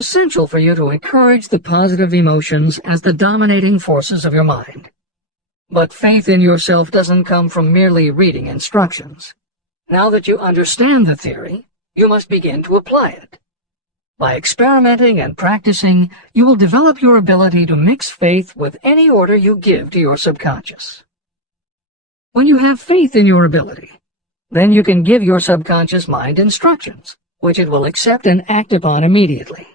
Essential for you to encourage the positive emotions as the dominating forces of your mind. But faith in yourself doesn't come from merely reading instructions. Now that you understand the theory, you must begin to apply it. By experimenting and practicing, you will develop your ability to mix faith with any order you give to your subconscious. When you have faith in your ability, then you can give your subconscious mind instructions, which it will accept and act upon immediately.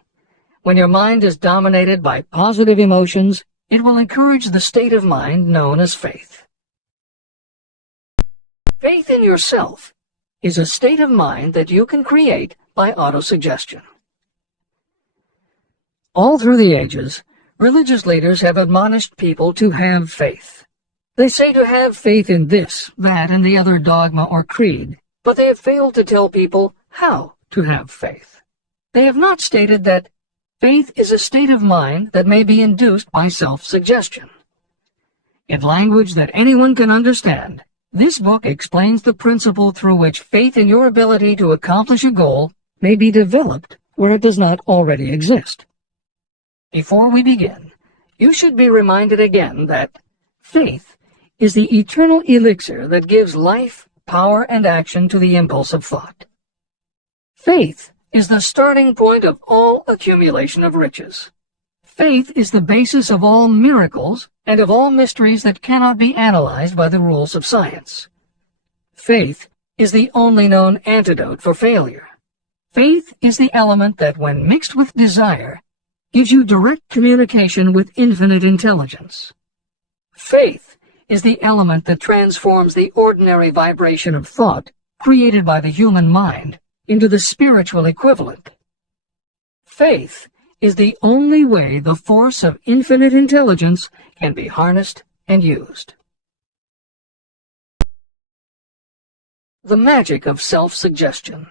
When your mind is dominated by positive emotions, it will encourage the state of mind known as faith. Faith in yourself is a state of mind that you can create by autosuggestion. All through the ages, religious leaders have admonished people to have faith. They say to have faith in this, that, and the other dogma or creed, but they have failed to tell people how to have faith. They have not stated that faith is a state of mind that may be induced by self-suggestion. In language that anyone can understand, this book explains the principle through which faith in your ability to accomplish a goal may be developed where it does not already exist. Before we begin, you should be reminded again that faith is the eternal elixir that gives life, power, and action to the impulse of thought. Faith is the starting point of all accumulation of riches. Faith is the basis of all miracles and of all mysteries that cannot be analyzed by the rules of science. Faith is the only known antidote for failure. Faith is the element that, when mixed with desire, gives you direct communication with infinite intelligence. Faith is the element that transforms the ordinary vibration of thought created by the human mind into the spiritual equivalent. Faith is the only way the force of infinite intelligence can be harnessed and used. The magic of self-suggestion.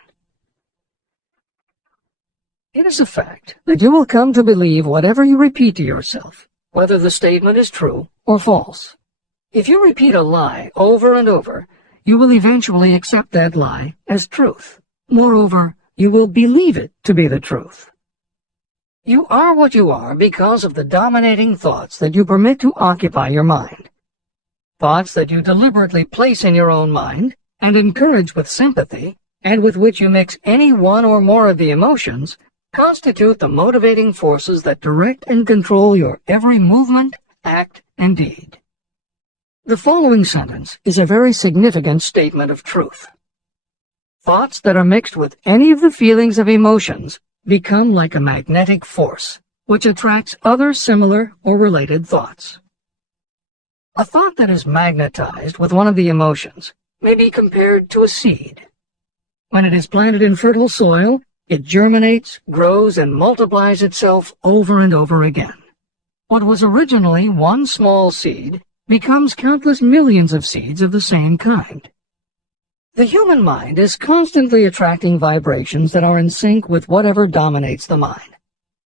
It is a fact that you will come to believe whatever you repeat to yourself, whether the statement is true or false. If you repeat a lie over and over, you will eventually accept that lie as truth. Moreover, you will believe it to be the truth. You are what you are because of the dominating thoughts that you permit to occupy your mind. Thoughts that you deliberately place in your own mind and encourage with sympathy, and with which you mix any one or more of the emotions, constitute the motivating forces that direct and control your every movement, act, and deed. The following sentence is a very significant statement of truth. Thoughts that are mixed with any of the feelings of emotions become like a magnetic force, which attracts other similar or related thoughts. A thought that is magnetized with one of the emotions may be compared to a seed. When it is planted in fertile soil, it germinates, grows, and multiplies itself over and over again. What was originally one small seed becomes countless millions of seeds of the same kind. The human mind is constantly attracting vibrations that are in sync with whatever dominates the mind.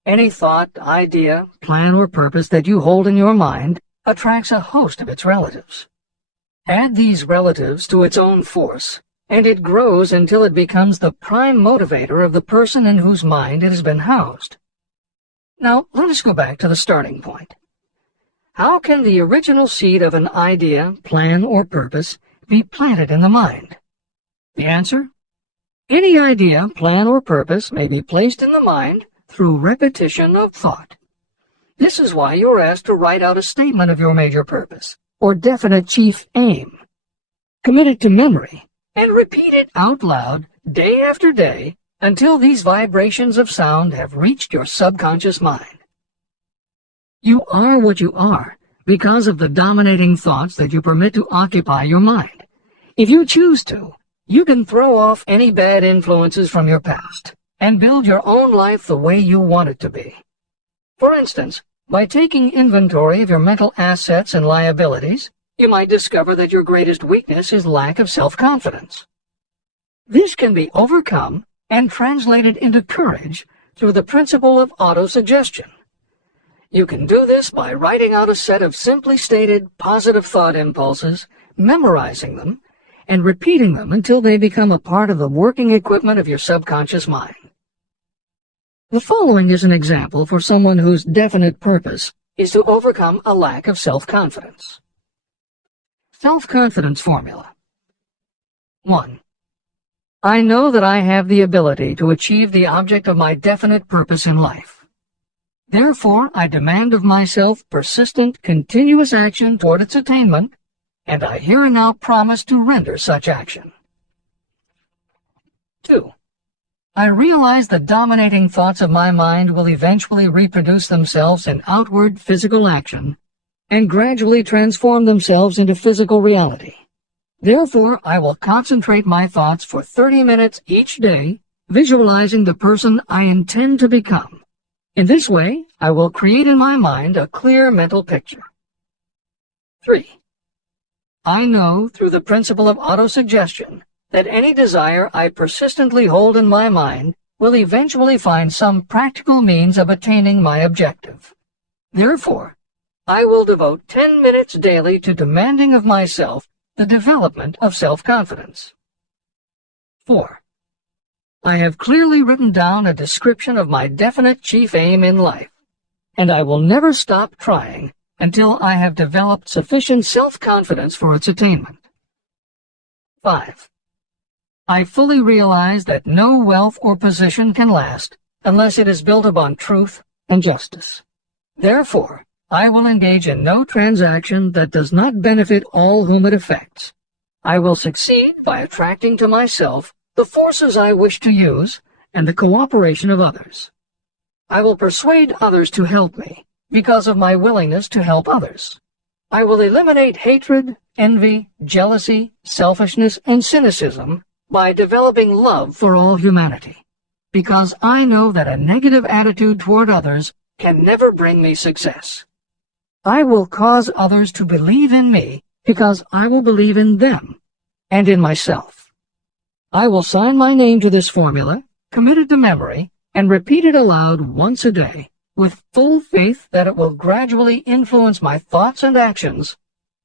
Any thought, idea, plan, or purpose that you hold in your mind attracts a host of its relatives. Add these relatives to its own force, and it grows until it becomes the prime motivator of the person in whose mind it has been housed. Now, let us go back to the starting point. How can the original seed of an idea, plan, or purpose be planted in the mind? The answer? Any idea, plan, or purpose may be placed in the mind through repetition of thought. This is why you're asked to write out a statement of your major purpose, or definite chief aim. Commit it to memory, and repeat it out loud, day after day, until these vibrations of sound have reached your subconscious mind. You are what you are because of the dominating thoughts that you permit to occupy your mind. If you choose to, you can throw off any bad influences from your past and build your own life the way you want it to be. For instance, by taking inventory of your mental assets and liabilities, you might discover that your greatest weakness is lack of self-confidence. This can be overcome and translated into courage through the principle of autosuggestion. You can do this by writing out a set of simply stated positive thought impulses, memorizing them, and repeating them until they become a part of the working equipment of your subconscious mind. The following is an example for someone whose definite purpose is to overcome a lack of self-confidence. Self-confidence formula. 1. I know that I have the ability to achieve the object of my definite purpose in life. Therefore, I demand of myself persistent, continuous action toward its attainment, and I here and now promise to render such action. 2. I realize the dominating thoughts of my mind will eventually reproduce themselves in outward physical action and gradually transform themselves into physical reality. Therefore, I will concentrate my thoughts for 30 minutes each day, visualizing the person I intend to become. In this way, I will create in my mind a clear mental picture. 3. I know, through the principle of autosuggestion, that any desire I persistently hold in my mind will eventually find some practical means of attaining my objective. Therefore, I will devote 10 minutes daily to demanding of myself the development of self-confidence. 4. I have clearly written down a description of my definite chief aim in life, and I will never stop trying until I have developed sufficient self-confidence for its attainment. 5. I fully realize that no wealth or position can last unless it is built upon truth and justice. Therefore, I will engage in no transaction that does not benefit all whom it affects. I will succeed by attracting to myself the forces I wish to use and the cooperation of others. I will persuade others to help me because of my willingness to help others. I will eliminate hatred, envy, jealousy, selfishness, and cynicism by developing love for all humanity, because I know that a negative attitude toward others can never bring me success. I will cause others to believe in me because I will believe in them and in myself. I will sign my name to this formula, commit it to memory, and repeat it aloud once a day, with full faith that it will gradually influence my thoughts and actions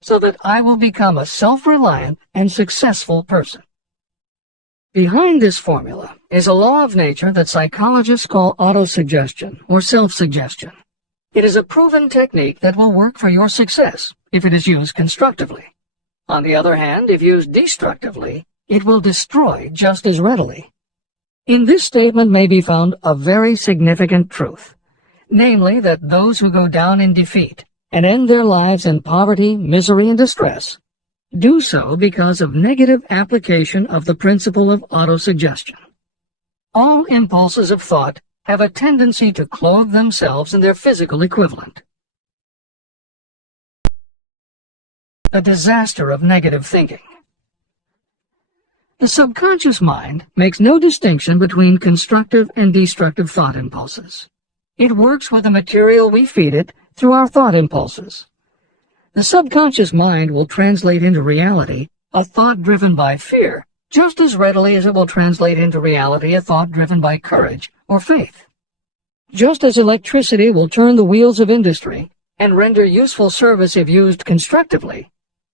so that I will become a self-reliant and successful person. Behind this formula is a law of nature that psychologists call autosuggestion or self-suggestion. It is a proven technique that will work for your success if it is used constructively. On the other hand, if used destructively, it will destroy just as readily. In this statement may be found a very significant truth, namely that those who go down in defeat and end their lives in poverty, misery, and distress do so because of negative application of the principle of autosuggestion. All impulses of thought have a tendency to clothe themselves in their physical equivalent. A disaster of negative thinking. The subconscious mind makes no distinction between constructive and destructive thought impulses. It works with the material we feed it through our thought impulses. The subconscious mind will translate into reality a thought driven by fear just as readily as it will translate into reality a thought driven by courage or faith. Just as electricity will turn the wheels of industry and render useful service if used constructively,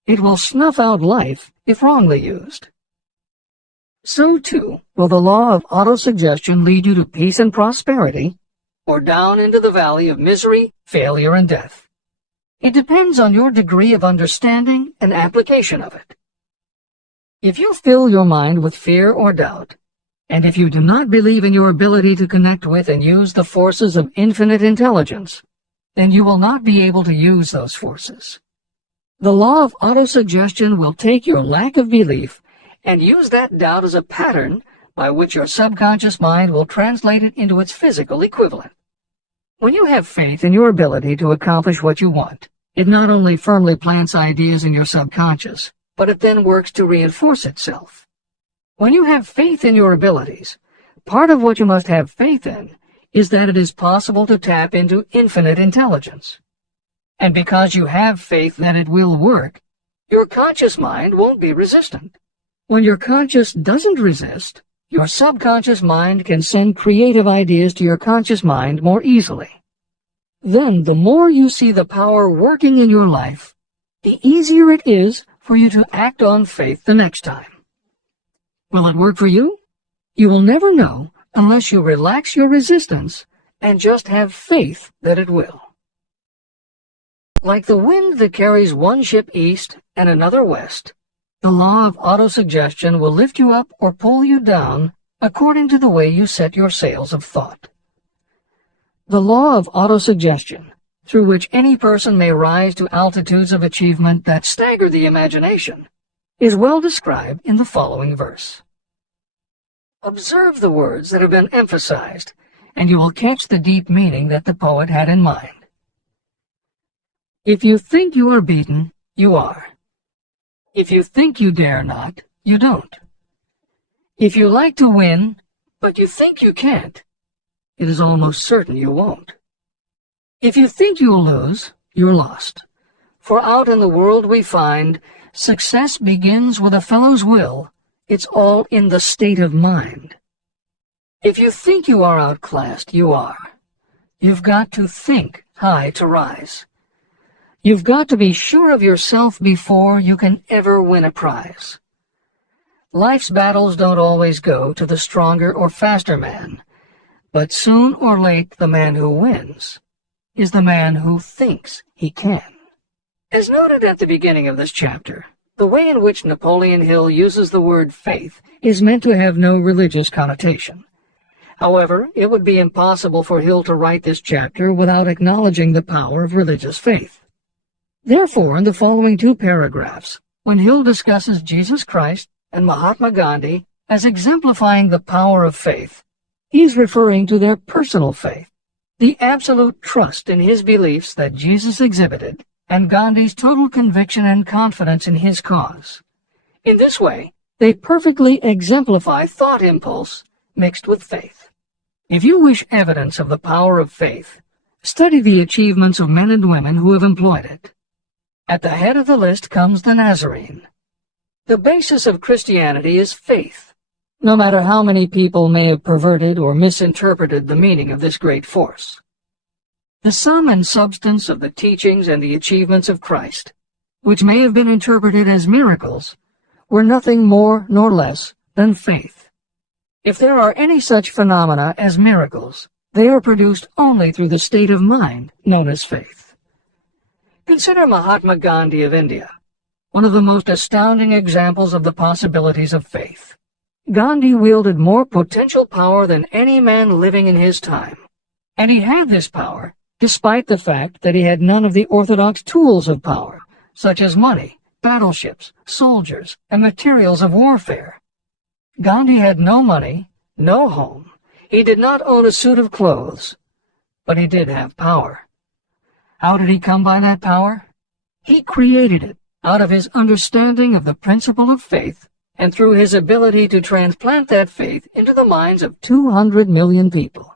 it will snuff out life if wrongly used. So, too, will the law of autosuggestion lead you to peace and prosperity, or down into the valley of misery, failure, and death. It depends on your degree of understanding and application of it. If you fill your mind with fear or doubt, and if you do not believe in your ability to connect with and use the forces of infinite intelligence, then you will not be able to use those forces. The law of autosuggestion will take your lack of belief and use that doubt as a pattern by which your subconscious mind will translate it into its physical equivalent. When you have faith in your ability to accomplish what you want, it not only firmly plants ideas in your subconscious, but it then works to reinforce itself. When you have faith in your abilities, part of what you must have faith in is that it is possible to tap into infinite intelligence. And because you have faith that it will work, your conscious mind won't be resistant. When your conscious doesn't resist, your subconscious mind can send creative ideas to your conscious mind more easily. Then the more you see the power working in your life, the easier it is for you to act on faith the next time. Will it work for you? You will never know unless you relax your resistance and just have faith that it will. Like the wind that carries one ship east and another west, the law of autosuggestion will lift you up or pull you down according to the way you set your sails of thought. The law of autosuggestion, through which any person may rise to altitudes of achievement that stagger the imagination, is well described in the following verse. Observe the words that have been emphasized, and you will catch the deep meaning that the poet had in mind. If you think you are beaten, you are. If you think you dare not, you don't. If you like to win, but you think you can't, it is almost certain you won't. If you think you'll lose, you're lost. For out in the world we find, success begins with a fellow's will. It's all in the state of mind. If you think you are outclassed, you are. You've got to think high to rise. You've got to be sure of yourself before you can ever win a prize. Life's battles don't always go to the stronger or faster man, but soon or late the man who wins is the man who thinks he can. As noted at the beginning of this chapter, the way in which Napoleon Hill uses the word faith is meant to have no religious connotation. However, it would be impossible for Hill to write this chapter without acknowledging the power of religious faith. Therefore, in the following two paragraphs, when Hill discusses Jesus Christ and Mahatma Gandhi as exemplifying the power of faith, he is referring to their personal faith, the absolute trust in his beliefs that Jesus exhibited, and Gandhi's total conviction and confidence in his cause. In this way, they perfectly exemplify thought impulse mixed with faith. If you wish evidence of the power of faith, study the achievements of men and women who have employed it. At the head of the list comes the Nazarene. The basis of Christianity is faith, no matter how many people may have perverted or misinterpreted the meaning of this great force. The sum and substance of the teachings and the achievements of Christ, which may have been interpreted as miracles, were nothing more nor less than faith. If there are any such phenomena as miracles, they are produced only through the state of mind known as faith. Consider Mahatma Gandhi of India, one of the most astounding examples of the possibilities of faith. Gandhi wielded more potential power than any man living in his time, and he had this power despite the fact that he had none of the orthodox tools of power, such as money, battleships, soldiers, and materials of warfare. Gandhi had no money, no home. He did not own a suit of clothes, but he did have power. How did he come by that power? He created it out of his understanding of the principle of faith and through his ability to transplant that faith into the minds of 200 million people.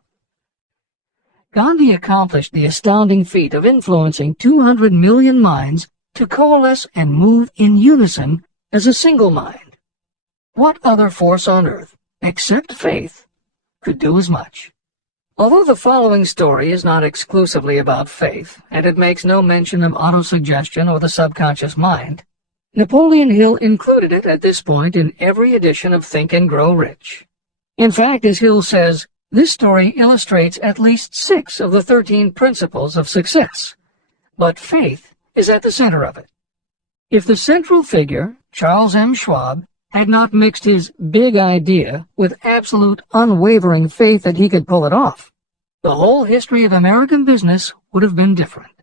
Gandhi accomplished the astounding feat of influencing 200 million minds to coalesce and move in unison as a single mind. What other force on earth, except faith, could do as much? Although the following story is not exclusively about faith, and it makes no mention of autosuggestion or the subconscious mind, Napoleon Hill included it at this point in every edition of Think and Grow Rich. In fact, as Hill says, this story illustrates at least 6 of the 13 principles of success, but faith is at the center of it. If the central figure, Charles M. Schwab, had not mixed his big idea with absolute unwavering faith that he could pull it off, the whole history of American business would have been different.